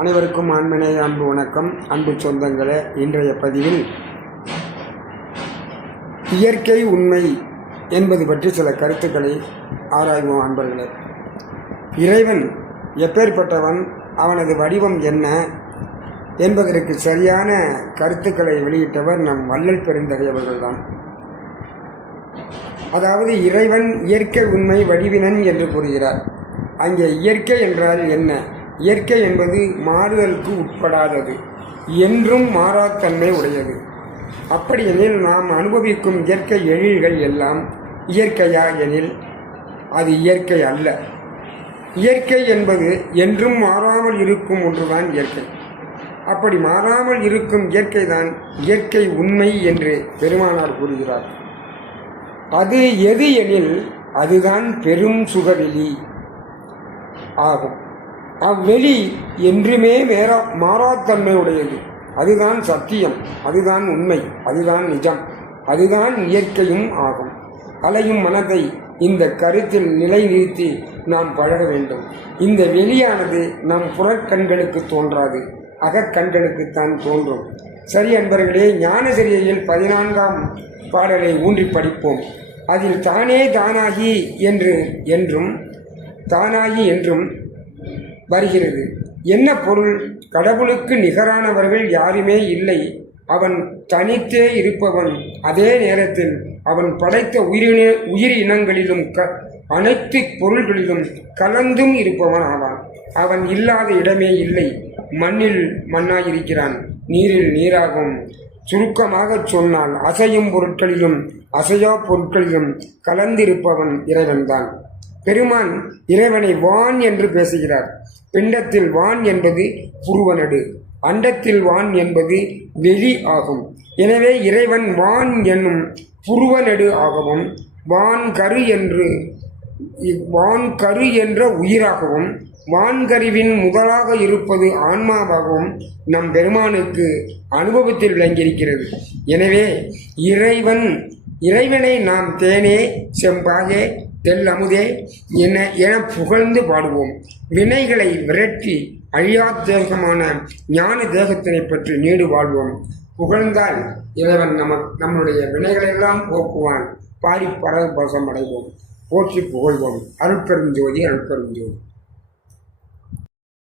அனைவருக்கும் ஆண்மனேய அன்பு வணக்கம். அன்பு சொந்தங்களே, இன்றைய பதிவில் இயற்கை உண்மை என்பது பற்றி சில கருத்துக்களை ஆராய்வோம். அன்பர்களே, இறைவன் எப்பேற்பட்டவன், அவனது வடிவம் என்ன என்பதற்கு சரியான கருத்துக்களை வெளியிட்டவர் நம் வள்ளல் பெருந்தகையவர்கள்தான். அதாவது இறைவன் இயற்கை உண்மை வடிவினன் என்று கூறுகிறார். அங்கே இயற்கை என்றால் என்ன? இயற்கை என்பது மாறுதலுக்கு உட்படாதது, என்றும் மாறாத்தன்மை உடையது. அப்படியெனில் நாம் அனுபவிக்கும் இயற்கை எழில்கள் எல்லாம் இயற்கையா எனில் அது இயற்கை அல்ல. இயற்கை என்பது என்றும் மாறாமல் இருக்கும் ஒன்றுதான் இயற்கை. அப்படி மாறாமல் இருக்கும் இயற்கை தான் இயற்கை உண்மை என்று பெருமானார் கூறுகிறார். அது எது எனில் அதுதான் பெரும் சுகவெளி ஆகும். அவ்வெளி என்றுமே மாறாத்தன்மை உடையது. அதுதான் சத்தியம், அதுதான் உண்மை, அதுதான் நிஜம், அதுதான் இயற்கையும் ஆகும். அலையும் மனதை இந்த கருத்தில் நிலைநிறுத்தி நாம் பழக வேண்டும். இந்த வெளியானது நம் புறக்கண்களுக்கு தோன்றாது, அகக்கண்களுக்குத்தான் தோன்றும். சரி அன்பர்களே, ஞானசரியையில் 14ஆம் பாடலை ஊன்றி படிப்போம். அதில் தானே தானாகி என்றும் வருகிறது. என்ன பொருள்? கடவுளுக்கு நிகரானவர்கள் யாருமே இல்லை. அவன் தனித்தே இருப்பவன். அதே நேரத்தில் அவன் படைத்த உயிர் இனங்களிலும் அனைத்து பொருள்களிலும் கலந்தும் இருப்பவன் ஆவான். அவன் இல்லாத இடமே இல்லை. மண்ணில் மண்ணாயிருக்கிறான், நீரில் நீராகும். சுருக்கமாக சொன்னால் அசையும் பொருட்களிலும் அசையா பொருட்களிலும் கலந்திருப்பவன் இறைவன்தான். பெருமான் இறைவனை வான் என்று பேசுகிறார். பிண்டத்தில் வான் என்பது புருவனடு, அண்டத்தில் வான் என்பது வெளி ஆகும். எனவே இறைவன் வான் என்னும் புருவனடு ஆகவும், வான்கரு என்ற உயிராகவும், வான்கருவின் முதலாக இருப்பது ஆன்மாவாகவும் நம் பெருமானுக்கு அனுபவத்தில் விளங்கியிருக்கிறது. எனவே இறைவனை நாம் தேனே, செம்பாகே, தெல்லமுதே என புகழ்ந்து பாடுவோம். வினைகளை விரட்டி அழியா தேகமான ஞான தேகத்தினை பற்றி நீடு வாழ்வோம். புகழ்ந்தால் இறைவன் நம்முடைய வினைகளெல்லாம் போக்குவான். பாடி பரவசம் அடைவோம். போற்றி புகழ்வோம். அருட்பெரும் ஜோதி, அருட்பெரும் ஜோதி.